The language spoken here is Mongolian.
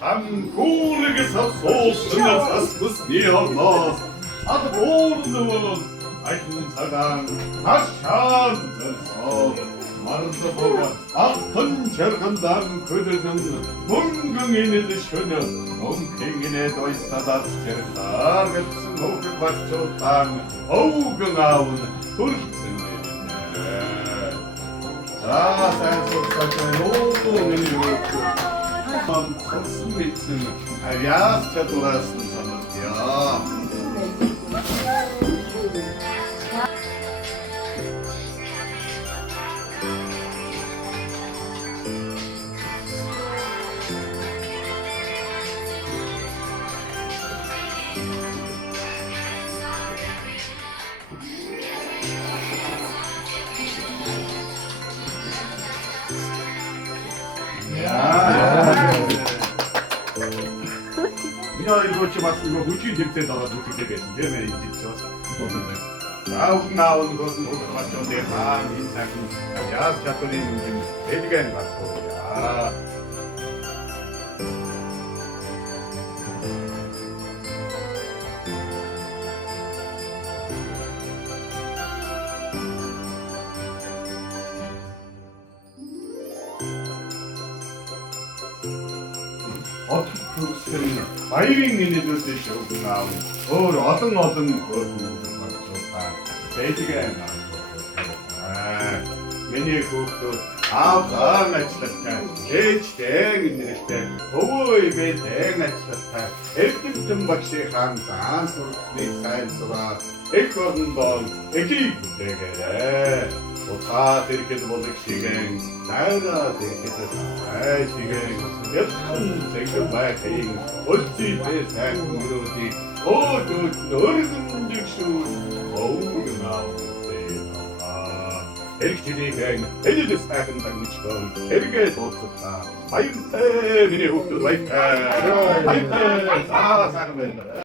Хамгуулагсаа суусна засмсны орноос ад уурнавол айтан цагаан хашаан зөрсөө марлбога алтан чаргандан көдөлөн мөнгөн инэл шөнө мөнгөний дойсадаас чаргаар гэсэн хөөхөд бачуутан өвгөн аавн хүрсэн сайн сурсатай нууны юу Sonst mitsen, ja, чадвараасан санагдъя. Я 이거 좀 이거 후진 될 어떻게 되겠는데 왜 이제 나온 것은 오늘 맞죠 내가 인상 야 잡더니 대비가 맞고 야 Баярын нэлээдтэй шүү наав. Олон 좋다. 대지가 миний хүүхдүүд аавгаа ажилладаг, ээжтэй инэртэй, өвөө эмээтэй ажилладаг, эрдэмтэн багшийн заан сургалтын сайн сураад, эх орондоо эгийг бүтээгээрэй. Утаа тэрхэд болог шигэн, найраа тэрхэд шигэн, яхан зэгэн байхын, өчигдээ сайн хүмүүрүүдийг өөдөөд нөргөн дэвшүүл, өвгөн аав. Эргчилийгэн элэдэс сайхан дагничгон эргээ дууцлаа. Баяртай миний хүүхдүүд баяртай. Баяртай. Сайхан байна.